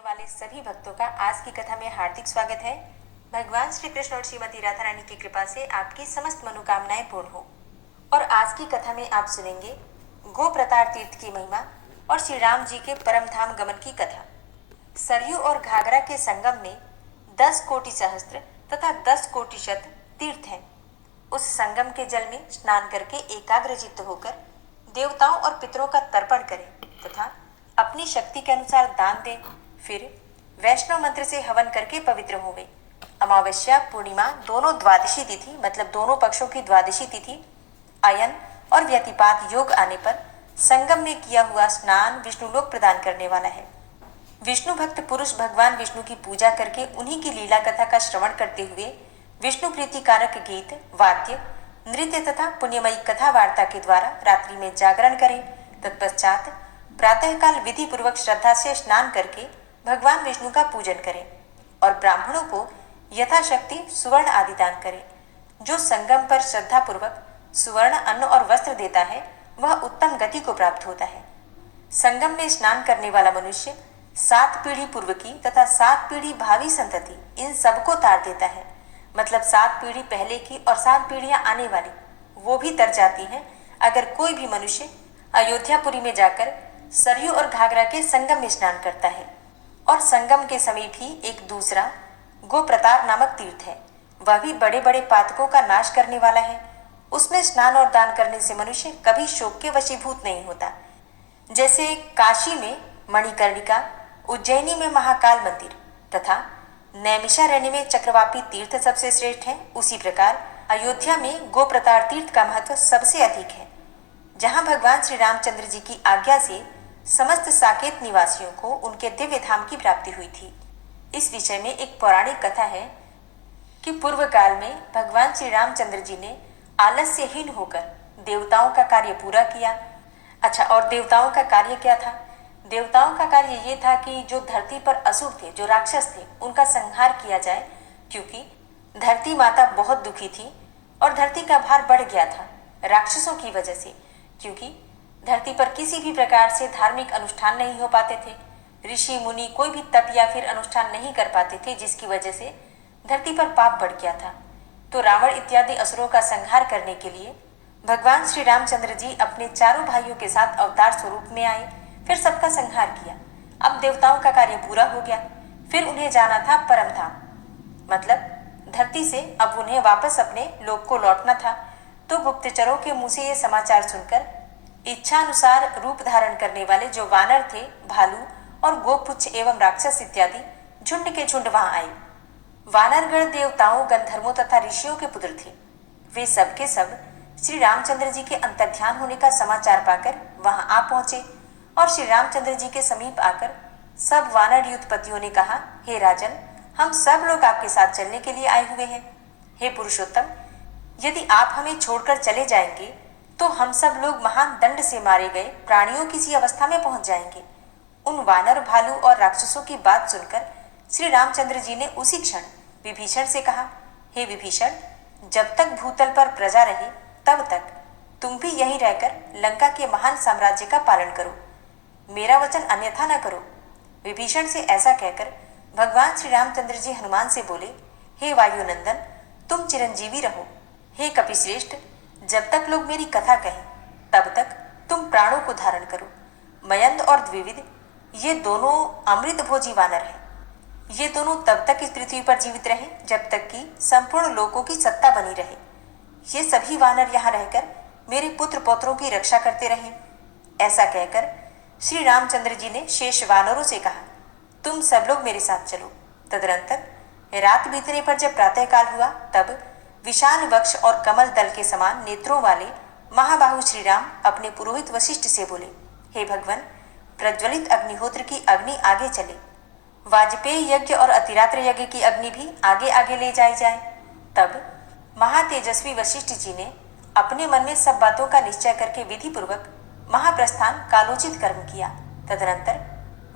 होने वाले सभी भक्तों का आज की कथा में हार्दिक स्वागत है। भगवान श्री कृष्ण और श्रीमती राधा रानी की कृपा से आपकी समस्त मनोकामनाएं पूर्ण हो। और आज की कथा में आप सुनेंगे गो प्रतार तीर्थ की महिमा और श्री राम जी के परम धाम गमन की कथा। सरयू और घाघरा के संगम में 10 कोटि सहस्त्र तथा 10 कोटि शत तीर्थ हैं। उस संगम के जल में स्नान करके एकाग्रचित्त होकर देवताओं और पितरों का तर्पण करें तथा अपनी शक्ति के अनुसार दान दें। फिर वैष्णव मंत्र से हवन करके पवित्र होवे। अमावस्या पूर्णिमा दोनों द्वादशी तिथि मतलब दोनों पक्षों की द्वादशी तिथि अयन और व्यतिपात योग आने पर संगम में किया हुआ स्नान विष्णुलोक प्रदान करने वाला है। विष्णु भक्त पुरुष भगवान विष्णु की पूजा करके उन्हीं की लीला कथा का श्रवण करते हुए विष्णु प्रीति कारक गीत वाद्य नृत्य तथा पुण्यमयी कथा वार्ता के द्वारा रात्रि में जागरण करें। तत्पश्चात प्रातःकाल विधि पूर्वक श्रद्धा से स्नान करके भगवान विष्णु का पूजन करें और ब्राह्मणों को यथाशक्ति सुवर्ण आदि दान करें। जो संगम पर श्रद्धा पूर्वक सुवर्ण अन्न और वस्त्र देता है वह उत्तम गति को प्राप्त होता है। संगम में स्नान करने वाला मनुष्य 7 पीढ़ी पूर्व की तथा 7 पीढ़ी भावी संतति इन सबको तार देता है। मतलब 7 पीढ़ी पहले की और 7 पीढ़ियां आने वाली वो भी तर जाती हैं अगर कोई भी मनुष्य अयोध्यापुरी में जाकर सरयू और घाघरा के संगम में स्नान करता है। और संगम के समीप ही एक दूसरा गोप्रतार नामक तीर्थ है। वह भी बड़े बड़े पातकों का नाश करने वाला है। उसमें स्नान और दान करने से मनुष्य कभी शोक के वशीभूत नहीं होता। जैसे काशी में मणिकर्णिका, उज्जैनी में महाकाल मंदिर तथा नैमिषारण्य में चक्रवापी तीर्थ सबसे श्रेष्ठ है, उसी प्रकार अयोध्या में गोप्रतार तीर्थ का महत्व सबसे अधिक है, जहां भगवान श्री रामचंद्र जी की आज्ञा से समस्त साकेत निवासियों को उनके दिव्य धाम की प्राप्ति हुई थी। इस विषय में एक पौराणिक कथा है कि पूर्व काल में भगवान श्री रामचंद्र जी ने आलस्यहीन होकर देवताओं का कार्य पूरा किया। अच्छा, और देवताओं का कार्य क्या था? देवताओं का कार्य ये था कि जो धरती पर असुर थे, जो राक्षस थे, उनका संहार किया जाए, क्योंकि धरती माता बहुत दुखी थी और धरती का भार बढ़ गया था राक्षसों की वजह से, क्योंकि धरती पर किसी भी प्रकार से धार्मिक अनुष्ठान नहीं हो पाते थे। ऋषि मुनि कोई भी तप या फिर अनुष्ठान नहीं कर पाते थे, जिसकी वजह से धरती पर पाप बढ़ गया था। तो रावण इत्यादि असुरों का संहार करने के लिए भगवान श्री रामचंद्र जी अपने चारों भाइयों के साथ अवतार स्वरूप में आए, फिर सबका संहार किया। अब देवताओं का कार्य पूरा हो गया। फिर उन्हें जाना था परम धाम, मतलब धरती से अब उन्हें वापस अपने लोक को लौटना था। तो गुप्तचरों के मुंह से ये समाचार सुनकर इच्छानुसार रूप धारण करने वाले जो वानर थे, भालू और गोपुच्छ एवं राक्षस इत्यादि झुंड के झुंड वहां आए। वानरगण देवताओं, गंधर्वों तथा ऋषियों के पुत्र थे। वे सब के सब श्री रामचंद्र जी के अंतर्ध्यान होने का समाचार पाकर वहां आ पहुंचे और श्री रामचंद्र जी के समीप आकर सब वानर युद्धपतियों ने कहा, हे राजन, हम सब लोग आपके साथ चलने के लिए आए हुए हैं। हे पुरुषोत्तम, यदि आप हमें छोड़कर चले जाएंगे तो हम सब लोग महान दंड से मारे गए प्राणियों की सी अवस्था में पहुंच जाएंगे। उन वानर, भालू और राक्षसों की बात सुनकर श्री रामचंद्र जी ने उसी क्षण विभीषण से कहा, हे विभीषण, जब तक भूतल पर प्रजा रहे तब तक तुम भी यहीं रहकर लंका के महान साम्राज्य का पालन करो, मेरा वचन अन्यथा न करो। विभीषण से ऐसा कहकर भगवान श्री रामचंद्र जी हनुमान से बोले, हे वायुनंदन, तुम चिरंजीवी रहो। हे कपिश्रेष्ठ, जब तक लोग मेरी कथा कहें तब तक तुम प्राणों को धारण करो। मयंद और द्विविद ये दोनों अमृत भोजी वानर हैं। ये दोनों तब तक इस पृथ्वी पर जीवित रहे जब तक कि संपूर्ण लोकों की सत्ता बनी रहे। ये सभी वानर यहाँ रहकर मेरे पुत्र पौत्रों की रक्षा करते रहे। ऐसा कहकर श्री रामचंद्र जी ने शेष वानरों से कहा, तुम सब लोग मेरे साथ चलो। तदनंतर रात बीतने पर जब प्रातःकाल हुआ तब विशाल वक्ष और कमल दल के समान नेत्रों वाले महाबाहु श्री राम अपने पुरोहित वशिष्ठ से बोले, हे भगवान, प्रज्वलित अग्निहोत्र की अग्नि आगे चले, वाजपेयी यज्ञ और अतिरात्र यज्ञ की अग्नि भी आगे आगे ले जाई जाए। तब महातेजस्वी वशिष्ठ जी ने अपने मन में सब बातों का निश्चय करके विधि पूर्वक महाप्रस्थान कालोचित कर्म किया। तदनंतर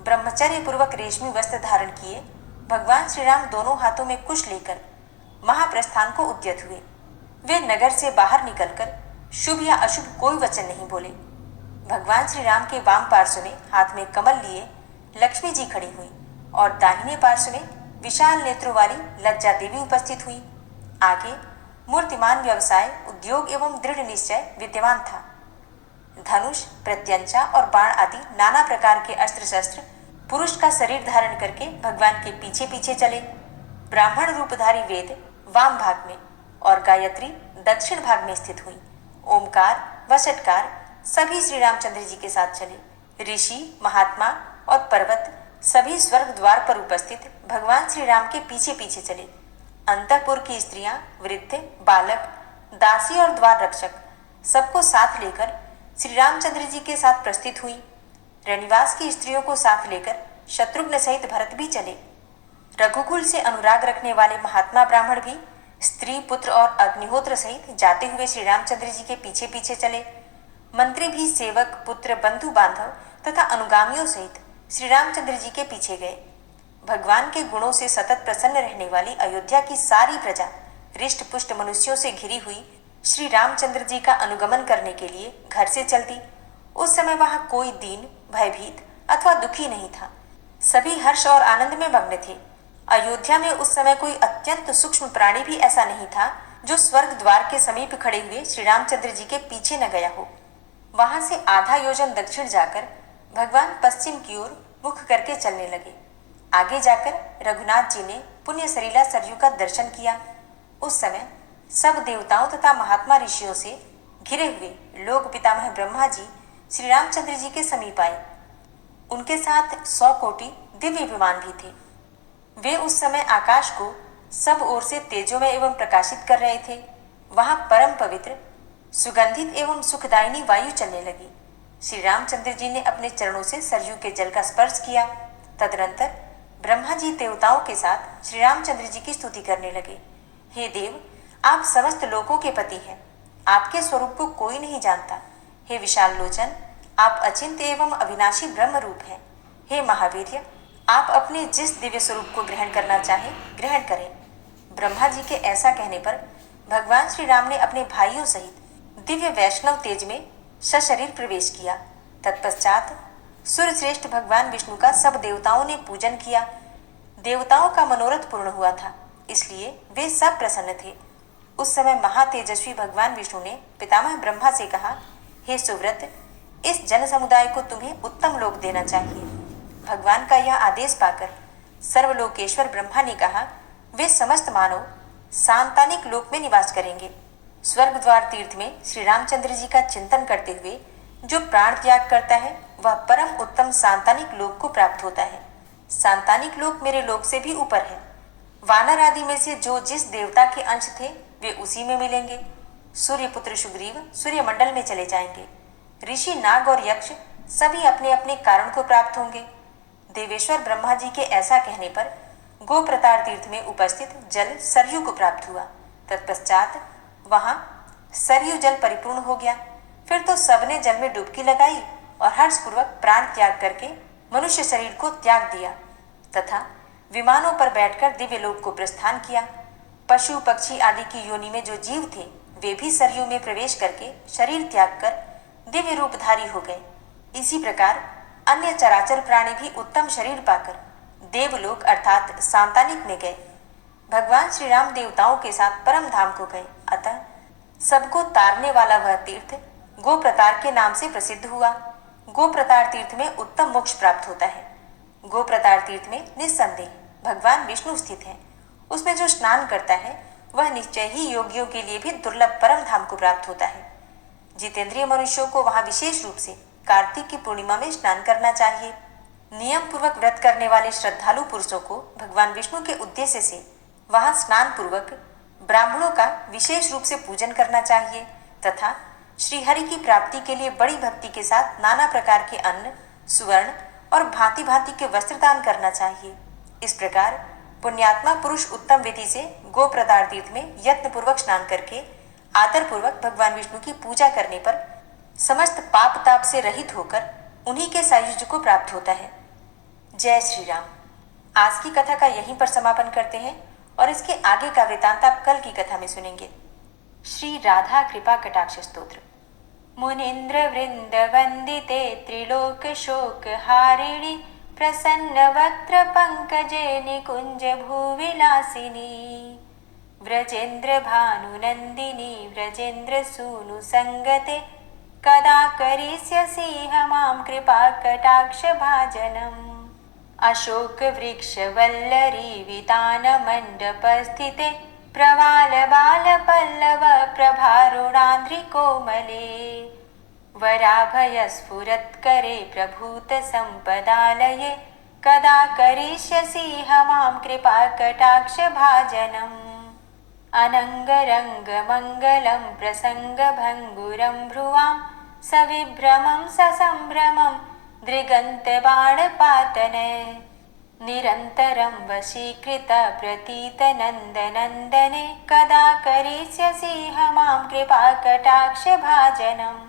ब्रह्मचर्य पूर्वक रेशमी वस्त्र धारण किए भगवान श्री राम दोनों हाथों में कुश लेकर महाप्रस्थान को उद्यत हुए। वे नगर से बाहर निकलकर शुभ या अशुभ कोई वचन नहीं बोले। भगवान श्री राम के वाम पार्श्व में हाथ में कमल लिए लक्ष्मी जी खड़ी हुई और दाहिने पार्श्व में विशाल नेत्रों वाली लज्जा देवी उपस्थित हुई। आगे मूर्तिमान व्यवसाय, उद्योग एवं दृढ़ निश्चय विद्यमान था। धनुष, प्रत्यंचा और बाण आदि नाना प्रकार के अस्त्र शस्त्र पुरुष का शरीर धारण करके भगवान के पीछे पीछे चले। ब्राह्मण रूपधारी वेद वाम भाग में और गायत्री दक्षिण भाग में स्थित हुई। ओमकार व षटकार सभी श्री रामचंद्र जी के साथ चले। ऋषि, महात्मा और पर्वत सभी स्वर्ग द्वार पर उपस्थित भगवान श्री राम के पीछे पीछे चले। अंतःपुर की स्त्रियां, वृद्ध, बालक, दासी और द्वार रक्षक सबको साथ लेकर श्री रामचंद्र जी के साथ प्रस्थित हुई। रनिवास की स्त्रियों को साथ लेकर शत्रुघ्न सहित भरत भी चले। रघुकुल से अनुराग रखने वाले महात्मा ब्राह्मण भी स्त्री, पुत्र और अग्निहोत्र सहित जाते हुए श्री रामचंद्र जी के पीछे पीछे चले। मंत्री भी सेवक, पुत्र, बंधु बांधव तथा अनुगामियों सहित श्री रामचंद्र जी के पीछे गए। भगवान के गुणों से सतत प्रसन्न रहने वाली अयोध्या की सारी प्रजा रिष्ट पुष्ट मनुष्यों से घिरी हुई श्री रामचंद्र जी का अनुगमन करने के लिए घर से चलती। उस समय वहां कोई दीन, भयभीत अथवा दुखी नहीं था। सभी हर्ष और आनंद में मग्न थे। अयोध्या में उस समय कोई अत्यंत सूक्ष्म प्राणी भी ऐसा नहीं था जो स्वर्ग द्वार के समीप खड़े हुए श्री रामचंद्र जी के पीछे न गया हो। वहां से आधा योजन दक्षिण जाकर भगवान पश्चिम की ओर मुख करके चलने लगे। आगे जाकर रघुनाथ जी ने पुण्य सरीला सरयू का दर्शन किया। उस समय सब देवताओं तथा महात्मा ऋषियों से घिरे हुए लोक पितामह ब्रह्मा जी श्री रामचंद्र जी के समीप आए। उनके साथ 100 कोटि दिव्य विमान भी थे। वे उस समय आकाश को सब ओर से तेजोमय एवं प्रकाशित कर रहे थे। वहां परम पवित्र, सुगंधित एवं सुखदायिनी वायु चलने लगी। श्री रामचंद्र जी ने अपने चरणों से सरयू के जल का स्पर्श किया। तदनंतर ब्रह्मा जी देवताओं के साथ श्री रामचंद्र जी की स्तुति करने लगे। हे देव, आप समस्त लोकों के पति हैं। आपके स्वरूप को कोई नहीं जानता। हे विशाल लोचन, आप अचिंत्य एवं अविनाशी ब्रह्म रूप हैं। हे महावीर्य, आप अपने जिस दिव्य स्वरूप को ग्रहण करना चाहे ग्रहण करें। ब्रह्मा जी के ऐसा कहने पर भगवान श्री राम ने अपने भाइयों सहित दिव्य वैष्णव तेज में सशरीर प्रवेश किया। तत्पश्चात सूर्यश्रेष्ठ भगवान विष्णु का सब देवताओं ने पूजन किया। देवताओं का मनोरथ पूर्ण हुआ था, इसलिए वे सब प्रसन्न थे। उस समय महातेजस्वी भगवान विष्णु ने पितामह ब्रह्मा से कहा, हे सुव्रत, इस जन समुदाय को तुम्हें उत्तम लोक देना चाहिए। भगवान का यह आदेश पाकर सर्वलोकेश्वर ब्रह्मा ने कहा, वे समस्त मानव सांतानिक लोक में निवास करेंगे। स्वर्ग द्वार तीर्थ में श्री रामचंद्र जी का चिंतन करते हुए जो प्राण त्याग करता है वह परम उत्तम सांतानिक लोक को प्राप्त होता है। सांतानिक लोक मेरे लोक से भी ऊपर है। वानर आदि में से जो जिस देवता के अंश थे वे उसी में मिलेंगे। सूर्यपुत्र सुग्रीव सूर्य मंडल में चले जाएंगे। ऋषि, नाग और यक्ष सभी अपने अपने कारण को प्राप्त होंगे। देवेश्वर ब्रह्मा जी के ऐसा कहने पर गोप्रतार तीर्थ में उपस्थित जल सरयू को प्राप्त हुआ। तत्पश्चात वहां सरयू जल परिपूर्ण हो गया। फिर तो सबने जल में डुबकी लगाई और हर्षपूर्वक प्राण त्याग करके मनुष्य शरीर को त्याग दिया तथा विमानों पर बैठकर दिव्य लोक को प्रस्थान किया। पशु, पक्षी आदि की योनि में जो जीव थे वे भी सरयू में प्रवेश करके शरीर त्याग कर दिव्य रूपधारी हो गए। इसी प्रकार अन्य चराचर प्राणी भी उत्तम शरीर पाकर देवलोक अर्थात सांतानिक में गए। भगवान श्री राम देवताओं के साथ परम धाम को गए। अतः सबको तारने वाला वह तीर्थ गोप्रतार के नाम से प्रसिद्ध हुआ। गोप्रतार तीर्थ में उत्तम मोक्ष प्राप्त होता है। गोप्रतार तीर्थ में निस्संदेह भगवान विष्णु स्थित हैं। उसमें जो स्नान करता है वह निश्चय ही योगियों के लिए भी दुर्लभ परम धाम को प्राप्त होता है। जितेंद्रिय मनुष्यों को वहां विशेष रूप से कार्तिक की पूर्णिमा में स्नान करना चाहिए। नियम पूर्वक व्रत करने वाले श्रद्धालु पुरुषों को भगवान विष्णु के उद्देश्य से वहां स्नान पूर्वक ब्राह्मणों का विशेष रूप से पूजन करना चाहिए तथा श्रीहरि की प्राप्ति के लिए बड़ी भक्ति के साथ नाना प्रकार के अन्न, सुवर्ण और भांति भांति के वस्त्र दान करना चाहिए। इस प्रकार पुण्यात्मा पुरुष उत्तम विधि से गोप्रतार तीर्थ में यत्न पूर्वक स्नान करके आदर पूर्वक भगवान विष्णु की पूजा करने पर समस्त पाप ताप से रहित होकर उन्हीं के सायुज्य को प्राप्त होता है। जय श्री राम। आज की कथा का यहीं पर समापन करते हैं और इसके आगे का वृतांत आप कल की कथा में सुनेंगे। श्री राधा कृपा कटाक्ष स्तोत्र। मुनीन्द्र वृंद वंदिते त्रिलोक शोक हारिणी प्रसन्नवक्त्रपङ्कजे निकुञ्जभूविलासिनी व्रजेन्द्रभानुनन्दिनी व्रजेन्द्रसूनुसङ्गते कदा करिष्यसि मां कृपाकटाक्षभाजनम् अशोकवृक्षवल्लरी वितानमण्डपस्थिते प्रवालबालपल्लव प्रभारुणान्द्रिकोमले वराभयस्फुरत्करे प्रभूतसम्पदालये कदा करिष्यसि मां कृपाकटाक्षभाजनम् अनङ्गरङ्गमङ्गलं प्रसङ्गभङ्गुरं भ्रुवां सविभ्रमं ससम्भ्रमं दृगन्तबाणपातने निरन्तरं वशीकृत प्रतीतनन्दनन्दने कदा करिष्यसि मां कृपाकटाक्षभाजनम्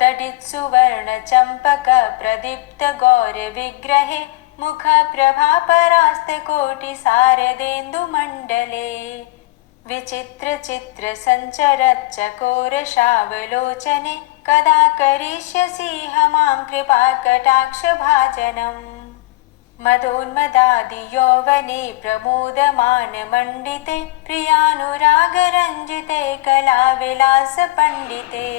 तडित्सुवर्णचम्पकप्रदीप्तगौरविग्रहे मुखप्रभापरास्तकोटिसारदेन्दुमण्डले विचित्रचित्रसञ्चरच्चकोरशावलोचने कदा करिष्यसि मां कृपाकटाक्षभाजनम् मदोन्मदादियौवने प्रमोदमानमण्डिते प्रियानुरागरञ्जिते कलाविलासपण्डिते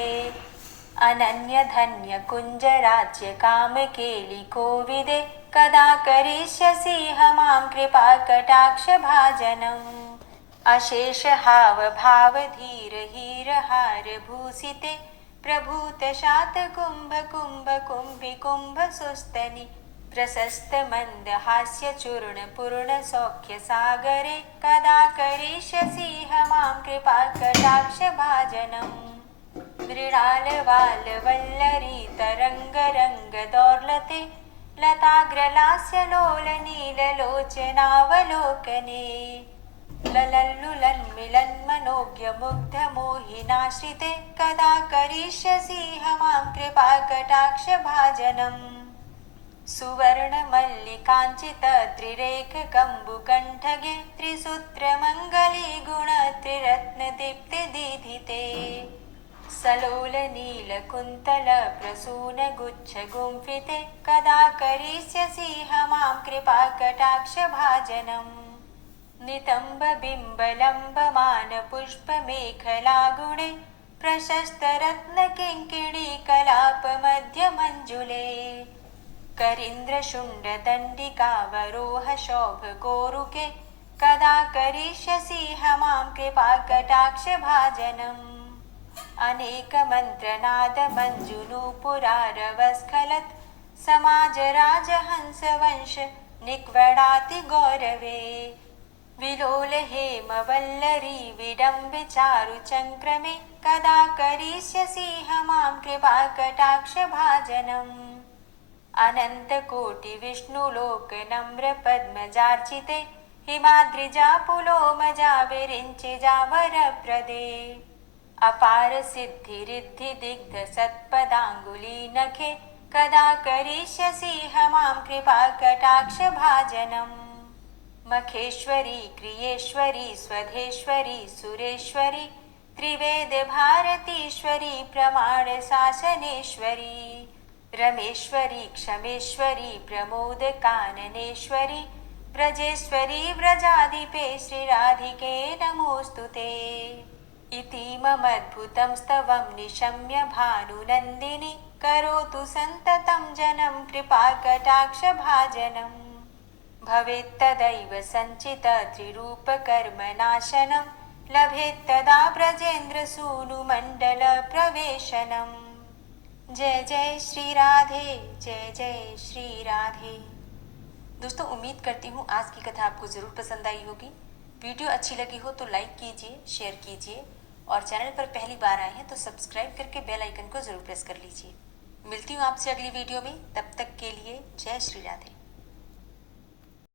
अनन्यधन्यकुञ्जराज्यकामकेलिकोविदे कदा करिष्यसि मां कृपाकटाक्षभाजनम् अशेषहावभावधीरहीरहारभूषिते प्रभूतशातकुम्भकुम्भकुम्भिकुम्भसुस्तनि प्रशस्तमन्दहास्यचूर्णपूर्णसौख्यसागरे कदा करिष्यसि मां कृपाकटाक्षभाजनम् मृणालवालवल्लरी तरङ्गरङ्गदौर्लते लताग्रलास्यलोलनीललोचनावलोकने ललल्लुलन्मिलन्मनोज्ञमुग्धमोहिनाश्रिते कदा करिष्यसि मां कृपाकटाक्षभाजनम् सुवर्णमल्लिकाञ्चितत्रिरेखकम्बुकण्ठगे त्रिसूत्रमङ्गलीगुणत्रिरत्नदीप्तिदीधिते सलोलनीलकुन्तलप्रसूनगुच्छगुम्फिते कदा करिष्यसि मां कृपाकटाक्षभाजनम् नितम्बबिम्बलम्बमानपुष्पमेखलागुणे प्रशस्तरत्नकिङ्किणीकलापमध्यमञ्जुले करीन्द्रशुण्डदण्डिकावरोहशोभकोरुके कदा करिष्यसि मां कृपाकटाक्षभाजनम् अनेकमन्त्रनादमञ्जुनूपुरारवस्खलत् समाजराजहंसवंश निक्वडाति गौरवे विलोलहेमवल्लरी विडम्बिचारुचङ्क्रमे कदा करिष्यसि मां कृपाकटाक्षभाजनम् अनन्तकोटिविष्णुलोकनम्रपद्मजार्चिते हिमाद्रिजापुलोमजा विरिञ्चिजावरप्रदे अपार सिद्धिरिद्धिदिग्धसत्पदाङ्गुलीनखे कदा करिष्यसि मां कृपाकटाक्षभाजनम् मखेश्वरी क्रियेश्वरी स्वधेश्वरी सुरेश्वरी त्रिवेदभारतीश्वरी प्रमाणशासनेश्वरी रमेश्वरी क्षमेश्वरी प्रमोदकाननेश्वरी व्रजेश्वरी व्रजाधिपे श्रीराधिके नमोऽस्तु ते इतीममद्भुतं स्तवं निशम्य भानुनन्दिनी करोतु सन्ततं जनं कृपाकटाक्षभाजनम् भवेत्तदैव सञ्चितत्रिरूपकर्मनाशनं लभेत्तदा ब्रजेन्द्रसूनुमण्डलप्रवेशनम् जय जय श्री राधे, जय जय श्री राधे। दोस्तों, उम्मीद करती हूँ आज की कथा आपको ज़रूर पसंद आई होगी। वीडियो अच्छी लगी हो तो लाइक कीजिए, शेयर कीजिए और चैनल पर पहली बार आए हैं तो सब्सक्राइब करके बेल आइकन को ज़रूर प्रेस कर लीजिए। मिलती हूँ आपसे अगली वीडियो में, तब तक के लिए जय श्री राधे।